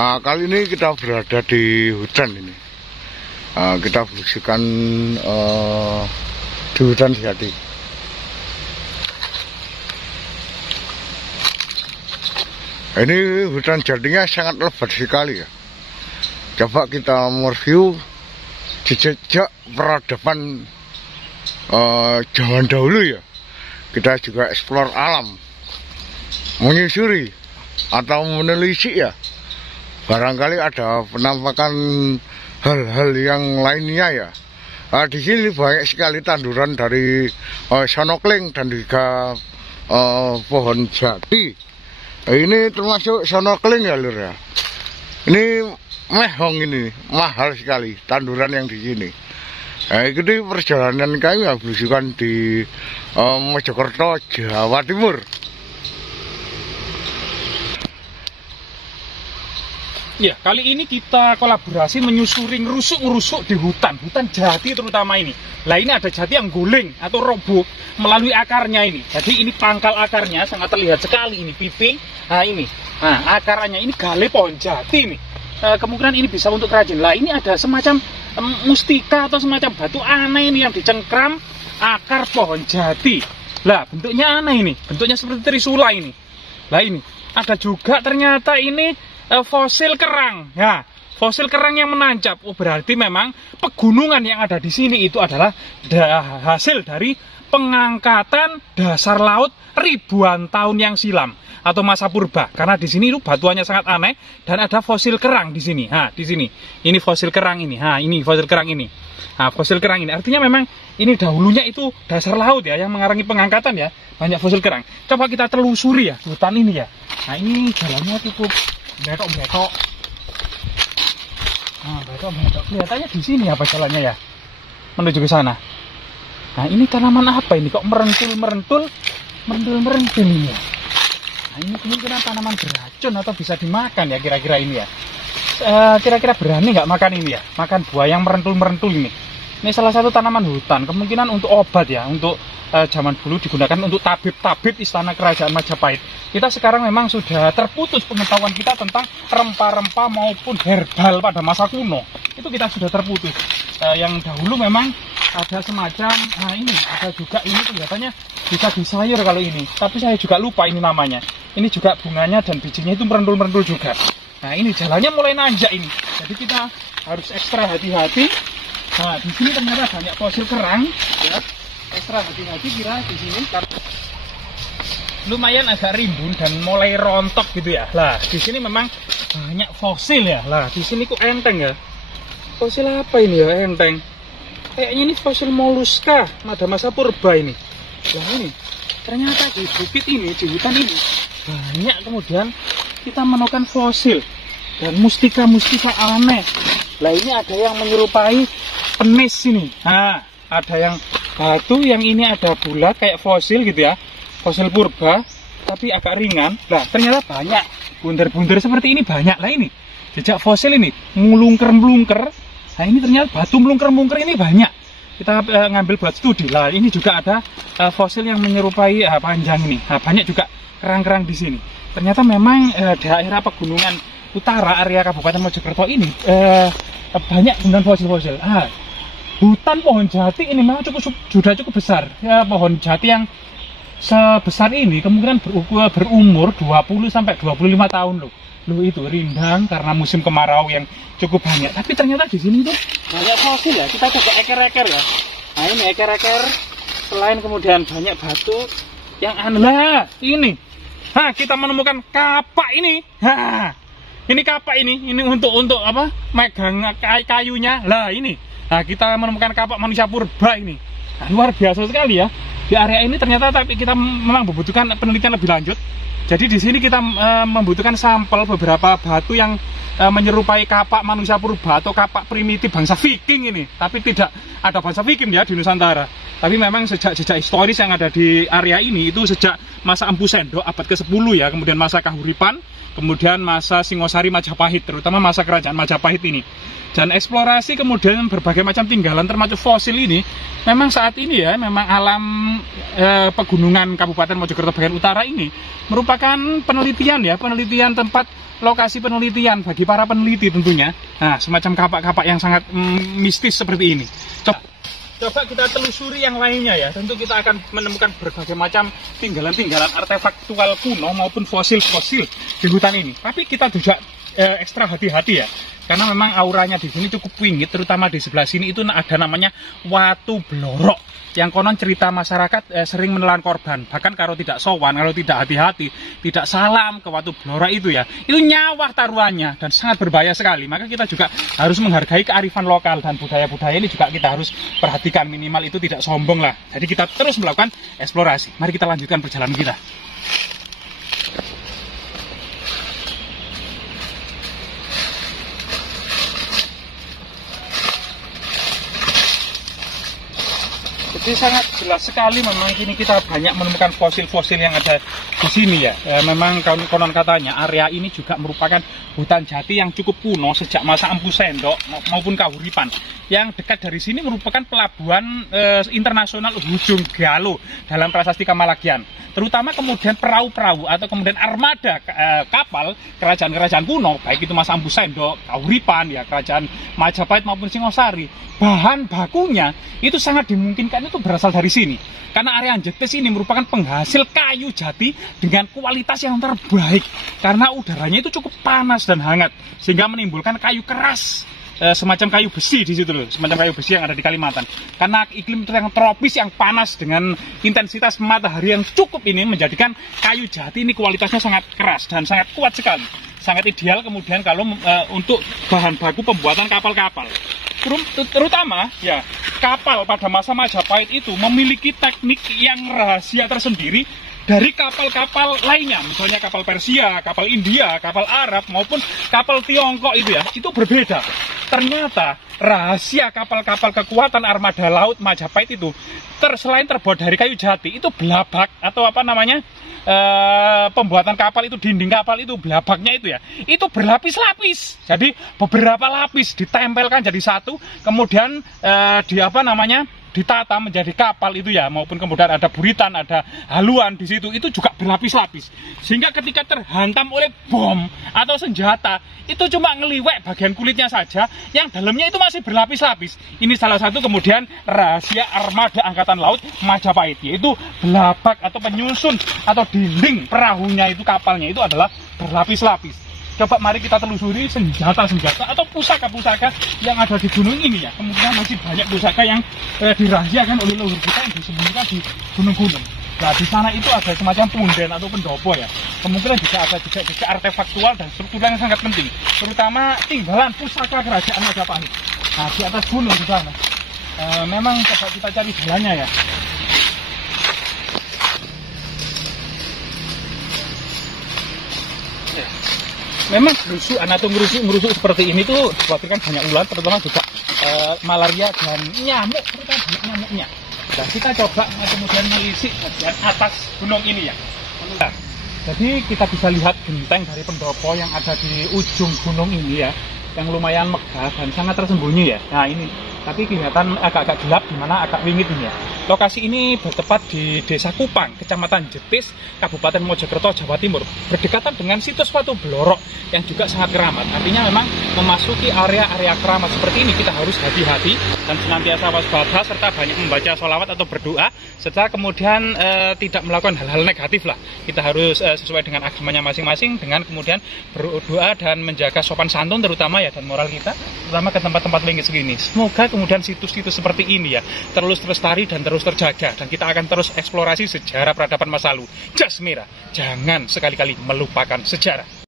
Kali ini kita berada di hutan ini. Kita bersihkan di hutan Jati. Ini hutan jatinya sangat lebat sekali ya. Coba kita mereview jejak peradaban zaman dahulu ya. Kita juga eksplor alam, menyusuri atau menelisik ya. Barangkali ada penampakan hal-hal yang lainnya ya. Di sini banyak sekali tanduran dari sonokling dan juga pohon jati. Ini termasuk sonokling ya lur ya. Ini mehong ini mahal sekali tanduran yang di sini. Ikuti perjalanan kami berusukan di Mojokerto, Jawa Timur. Ya, kali ini kita kolaborasi menyusuri ngerusuk-ngerusuk di hutan jati terutama ini. Lah ini ada jati yang guling atau roboh melalui akarnya ini. Jadi ini pangkal akarnya sangat terlihat sekali ini pipi. Nah ini, akarnya ini gale pohon jati ini. Kemungkinan ini bisa untuk kerajinan. Lah ini ada semacam mustika atau semacam batu aneh ini yang dicengkram akar pohon jati. Lah bentuknya aneh ini, bentuknya seperti trisula ini. Lah ini ada juga ternyata ini fosil kerang, ya, fosil kerang yang menancap. Berarti memang pegunungan yang ada di sini itu adalah hasil dari pengangkatan dasar laut ribuan tahun yang silam atau masa purba. Karena di sini itu batuannya sangat aneh dan ada fosil kerang di sini. Di sini, ini fosil kerang ini. Ini fosil kerang ini. Fosil kerang ini artinya memang ini dahulunya itu dasar laut ya yang mengarangi pengangkatan ya. Banyak fosil kerang. Coba kita telusuri ya hutan ini ya. Ini jalannya cukup betok-betok. Betok-betok. Kelihatannya di sini apa jalannya ya? Menuju ke sana. Ini tanaman apa ini? Kok merentul ini ya? Ini kemungkinan tanaman beracun atau bisa dimakan ya kira-kira ini ya. Kira-kira berani nggak makan ini ya? Makan buah yang merentul ini. Ini salah satu tanaman hutan. Kemungkinan untuk obat ya. Untuk zaman dulu digunakan untuk tabib-tabib istana kerajaan Majapahit. Kita sekarang memang sudah terputus pengetahuan kita tentang rempah-rempah maupun herbal pada masa kuno. Itu kita sudah terputus. Yang dahulu memang ada semacam, ini ada juga ini kelihatannya bisa disayur kalau ini. Tapi saya juga lupa ini namanya. Ini juga bunganya dan bijinya itu merentul-merentul juga. Ini jalannya mulai nanjak ini. Jadi kita harus ekstra hati-hati. Di sini ternyata banyak fosil kerang, ya. Ekstra hati-hati kira di sini. Lumayan agak rimbun dan mulai rontok gitu ya. Lah, di sini memang banyak fosil ya. Lah, di sini kok enteng ya. Fosil apa ini ya enteng? Kayaknya ini fosil moluska pada masa purba ini. Lah ini, ternyata di bukit ini, di hutan ini banyak kemudian kita menemukan fosil dan mustika-mustika aneh. Lah ini ada yang menyerupai penis ini. Ada yang batu, yang ini ada bulat kayak fosil gitu ya. Fosil purba, tapi agak ringan. Lah, ternyata banyak bunder-bunder seperti ini banyak. Lah ini, jejak fosil ini, melungker-melungker. Nah, ini ternyata batu melungker-melungker ini banyak. Kita ngambil buat studi. Lah, ini juga ada fosil yang menyerupai panjang ini. Banyak juga kerang-kerang di sini. Ternyata memang daerah pegunungan utara area Kabupaten Mojokerto ini banyak gunaan fosil-fosil. Hutan pohon jati ini memang sudah cukup besar. Ya, pohon jati yang sebesar ini kemungkinan berumur 20 sampai 25 tahun loh. Itu rindang karena musim kemarau yang cukup banyak. Tapi ternyata di sini tuh banyak fosil ya. Kita coba eker-eker ya. Ini eker-eker. Selain kemudian banyak batu yang aneh. Ini. Kita menemukan kapak ini. Ini kapak ini. Ini untuk apa? Megang kayunya. Lah ini. Kita menemukan kapak manusia purba ini. Luar biasa sekali ya. Di area ini ternyata tapi kita memang membutuhkan penelitian lebih lanjut. Jadi di sini kita membutuhkan sampel beberapa batu yang menyerupai kapak manusia purba atau kapak primitif bangsa Viking ini. Tapi tidak ada bangsa Viking ya di Nusantara. Tapi memang sejak jejak historis yang ada di area ini itu sejak masa Empu Sendok abad ke-10 ya, kemudian masa Kahuripan, kemudian masa Singosari Majapahit, terutama masa kerajaan Majapahit ini. Dan eksplorasi kemudian berbagai macam tinggalan termasuk fosil ini, memang saat ini ya, memang alam pegunungan Kabupaten Mojokerto bagian utara ini merupakan penelitian ya, penelitian tempat lokasi penelitian bagi para peneliti tentunya. Nah, semacam kapak-kapak yang sangat mistis seperti ini. Coba kita telusuri yang lainnya ya. Tentu kita akan menemukan berbagai macam tinggalan-tinggalan artefaktual kuno maupun fosil-fosil di hutan ini. Tapi kita juga ekstra hati-hati ya. Karena memang auranya di sini cukup wingit, terutama di sebelah sini itu ada namanya Watu Blorok. Yang konon cerita masyarakat sering menelan korban. Bahkan kalau tidak sowan, kalau tidak hati-hati, tidak salam ke Watu Blorok itu ya, itu nyawa taruhannya dan sangat berbahaya sekali. Maka kita juga harus menghargai kearifan lokal dan budaya-budaya ini juga kita harus perhatikan, minimal itu tidak sombong lah. Jadi kita terus melakukan eksplorasi. Mari kita lanjutkan perjalanan kita. Jadi sangat jelas sekali memang kini kita banyak menemukan fosil-fosil yang ada di sini ya. Memang konon katanya area ini juga merupakan hutan jati yang cukup kuno sejak masa Empu Sendok maupun Kahuripan. Yang dekat dari sini merupakan pelabuhan internasional Ujung Galuh dalam prasasti Kamalagian. Terutama kemudian perahu-perahu atau kemudian armada kapal kerajaan-kerajaan kuno, baik itu masa Empu Sendok, Kahuripan, ya kerajaan Majapahit maupun Singosari, bahan bakunya itu sangat dimungkinkan itu berasal dari sini. Karena area Jetis ini merupakan penghasil kayu jati dengan kualitas yang terbaik. Karena udaranya itu cukup panas dan hangat sehingga menimbulkan kayu keras. Semacam kayu besi di situ loh, semacam kayu besi yang ada di Kalimantan. Karena iklim yang tropis yang panas dengan intensitas matahari yang cukup ini menjadikan kayu jati ini kualitasnya sangat keras dan sangat kuat sekali. Sangat ideal kemudian kalau untuk bahan baku pembuatan kapal-kapal. Terutama ya kapal pada masa Majapahit itu memiliki teknik yang rahasia tersendiri dari kapal-kapal lainnya, misalnya kapal Persia, kapal India, kapal Arab maupun kapal Tiongkok itu ya, itu berbeda. Ternyata rahasia kapal-kapal kekuatan armada laut Majapahit itu selain terbuat dari kayu jati, itu belabak atau apa namanya pembuatan kapal itu, dinding kapal itu belabaknya itu ya, itu berlapis-lapis. Jadi beberapa lapis ditempelkan jadi satu, kemudian ditata menjadi kapal itu ya, maupun kemudian ada buritan, ada haluan di situ, itu juga berlapis-lapis. Sehingga ketika terhantam oleh bom atau senjata, itu cuma ngeliwek bagian kulitnya saja, yang dalamnya itu masih berlapis-lapis. Ini salah satu kemudian rahasia armada angkatan laut Majapahit, yaitu belabak atau penyusun atau dinding perahunya itu, kapalnya itu adalah berlapis-lapis. Coba mari kita telusuri senjata-senjata atau pusaka-pusaka yang ada di gunung ini ya. Kemungkinan masih banyak pusaka yang dirahasiakan oleh leluhur kita yang disembunyikan di gunung-gunung. Nah, di sana itu ada semacam punden atau pendopo ya. Kemungkinan juga ada jejak-jejak artefaktual dan struktur yang sangat penting. Terutama tinggalan pusaka kerajaan Majapahit. Nah, di atas gunung di sana. Memang coba kita cari jalannya ya. Memang kerusuhan atau ngerusuk seperti ini tuh dikhawatirkan banyak ular, terutama juga malaria dan nyamuk, terutama banyak nyamuknya. Nah, kita coba kemudian melisik bagian atas gunung ini ya. Nah, jadi kita bisa lihat genteng dari pendopo yang ada di ujung gunung ini ya, yang lumayan megah dan sangat tersembunyi ya. Nah ini, tapi kelihatan agak-agak gelap, dimana agak wingit ini ya. Lokasi ini bertepat di Desa Kupang, Kecamatan Jetis, Kabupaten Mojokerto, Jawa Timur, berdekatan dengan situs Watu Blorok yang juga sangat keramat. Artinya memang memasuki area-area keramat seperti ini kita harus hati-hati dan senantiasa waspada serta banyak membaca sholawat atau berdoa, serta kemudian tidak melakukan hal-hal negatif lah. Kita harus sesuai dengan agamanya masing-masing, dengan kemudian berdoa dan menjaga sopan santun terutama ya, dan moral kita, terutama ke tempat-tempat wingit segini. Semoga kemudian situs-situs seperti ini ya terus lestari dan terus terjaga, dan kita akan terus eksplorasi sejarah peradaban masa lalu. Jas merah, jangan sekali-kali melupakan sejarah.